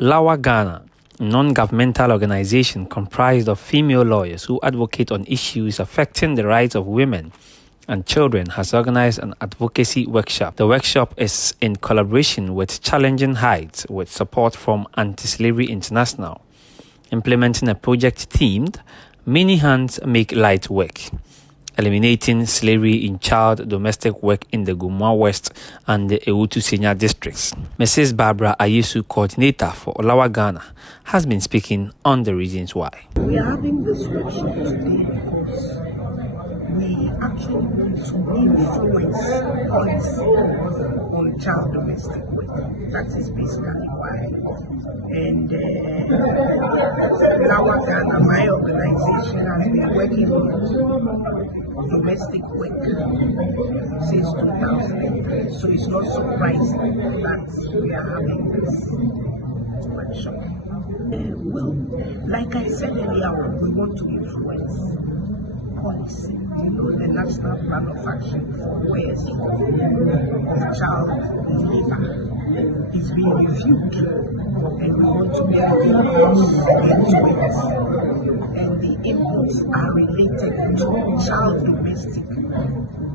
LAWA Ghana, a non-governmental organization comprised of female lawyers who advocate on issues affecting the rights of women and children, has organized an advocacy workshop. The workshop is in collaboration with Challenging Heights with support from Anti-Slavery International, implementing a project themed Many Hands Make Light Work, eliminating slavery in child domestic work in the Gumua West and the Ewutu Senya districts. Mrs. Barbara Ayesu, coordinator for LAWA Ghana, has been speaking on the reasons why. We are having this workshop today because we actually want to influence policy on child domestic work. That is basically why. And LAWA Ghana, my organization, has been working on domestic work since 2003. So it's not surprising that we are having this workshop. Well, like I said earlier, we want to influence policy. You know, the National Plan of Action for Wars of Child Labor is being reviewed, and we want to make inputs into it. And the inputs are related to child domestic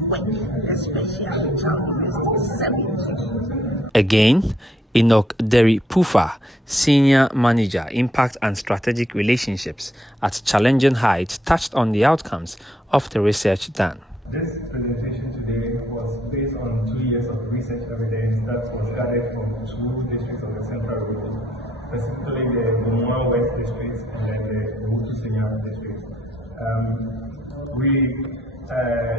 work, especially child domestic servitude. Again, Enoch Derry Pufa, Senior Manager, Impact and Strategic Relationships at Challenging Heights, touched on the outcomes of the research done. This presentation today was based on 2 years of research evidence that was gathered from 2 districts of the Central Region, specifically the Gumua West district and then the Ewutu Senya district.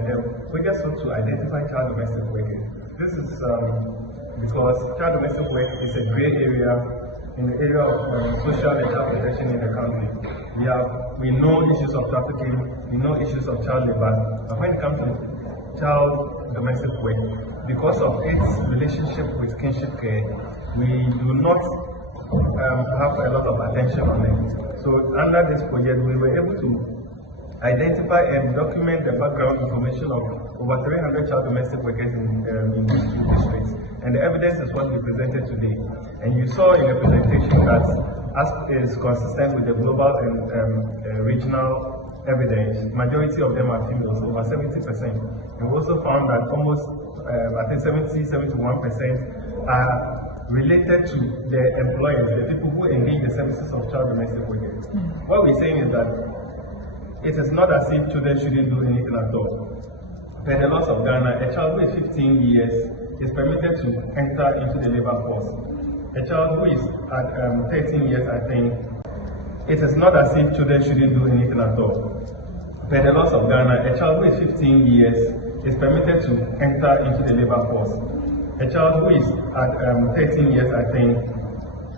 The project sought to identify child domestic workers. This is because child domestic work is a gray area in the area of social and child protection in the country. We know issues of trafficking, we know issues of child labor, but when it comes to child domestic work, because of its relationship with kinship care, we do not have a lot of attention on it. So under this project, we were able to identify and document the background information of over 300 child domestic workers in these 2 districts. And the evidence is what we presented today. And you saw in the presentation that as is consistent with the global and regional evidence, majority of them are females, over 70%. And we also found that almost, I think 71% are related to the employers, the people who engage the services of child domestic workers. What we're saying is that it is not as if children shouldn't do anything at all. Per the laws of Ghana, a child who is 15 years is permitted to enter into the labor force. A child who is at 13 years, I think, it is not as if children shouldn't do anything at all. Per the laws of Ghana, a child who is 15 years is permitted to enter into the labor force. A child who is at 13 years, I think,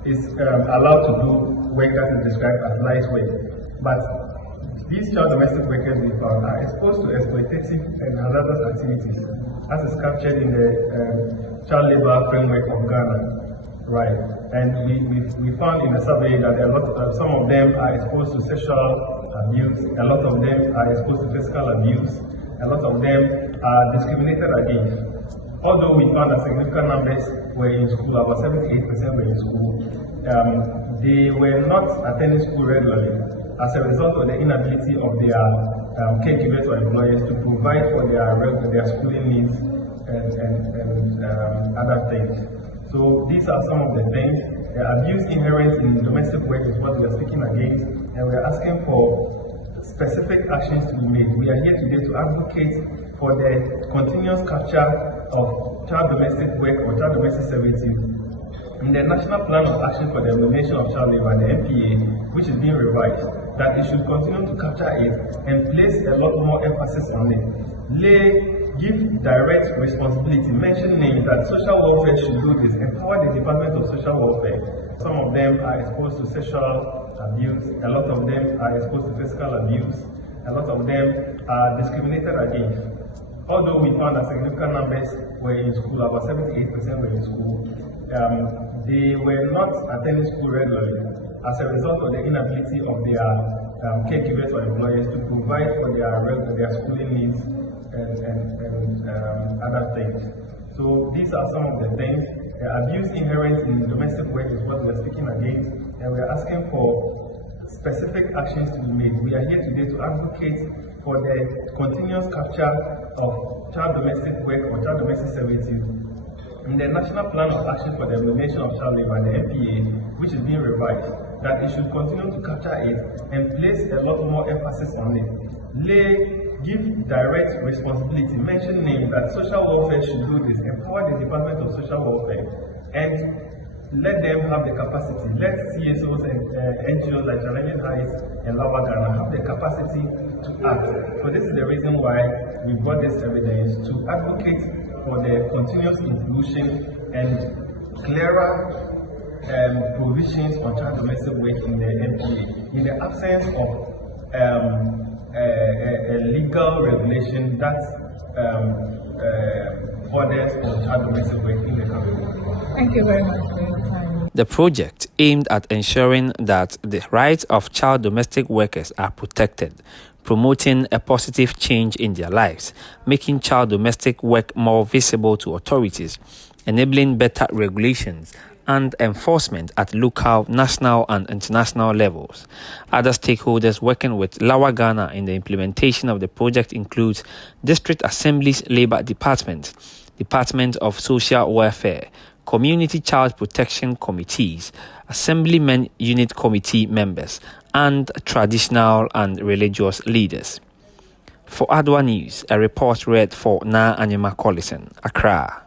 is allowed to do work that is described as light work. But these child domestic workers we found are exposed to exploitative and hazardous activities, as is captured in the child labor framework of Ghana, right? And we found in the survey that some of them are exposed to sexual abuse, a lot of them are exposed to physical abuse, a lot of them are discriminated against. Although we found that significant numbers were in school, about 78% were in school, they were not attending school regularly as a result of the inability of their caregivers or employers to provide for their schooling needs and other things. So these are some of the things. The abuse inherent in domestic work is what we are speaking against, and we are asking for specific actions to be made. We are here today to advocate for the continuous capture of child domestic work or child domestic servitude in the National Plan of Action for the Elimination of Child Labor, the NPA, which is being revised, that it should continue to capture it and place a lot more emphasis on it. Give direct responsibility, mention names that social welfare should do this, empower the Department of Social Welfare. Some of them are exposed to sexual abuse, a lot of them are exposed to physical abuse, a lot of them are discriminated against. Although we found that significant numbers were in school, about 78% were in school, they were not attending school regularly as a result of the inability of their caregivers or employers to provide for their schooling needs other things. So these are some of the things. Abuse inherent in domestic work is what we're speaking against, and we're asking for specific actions to be made. We are here today to advocate for the continuous capture of child domestic work or child domestic servitude in the National Plan of Action for the Elimination of Child Labour, the NPA, which is being revised, that it should continue to capture it and place a lot more emphasis on it. Give direct responsibility, mention names that social welfare should do this, empower the Department of Social Welfare, and let them have the capacity. Let CSOs and NGOs like Challenging Heights and LAWA have the capacity to act. So this is the reason why we brought this evidence, to advocate for the continuous inclusion and clearer provisions on child domestic work in the NPA. In the absence of a legal regulation that borders on child domestic work in the country. Thank you very much for your time. The project aimed at ensuring that the rights of child domestic workers are protected, promoting a positive change in their lives, making child domestic work more visible to authorities, enabling better regulations and enforcement at local, national and international levels. Other stakeholders working with LAWA Ghana in the implementation of the project include District Assembly's Labour Department, Department of Social Welfare, Community Child Protection Committees, Assemblymen Unit Committee members, and traditional and religious leaders. For Adwa News, a report read for Na Anyama Collison, Accra.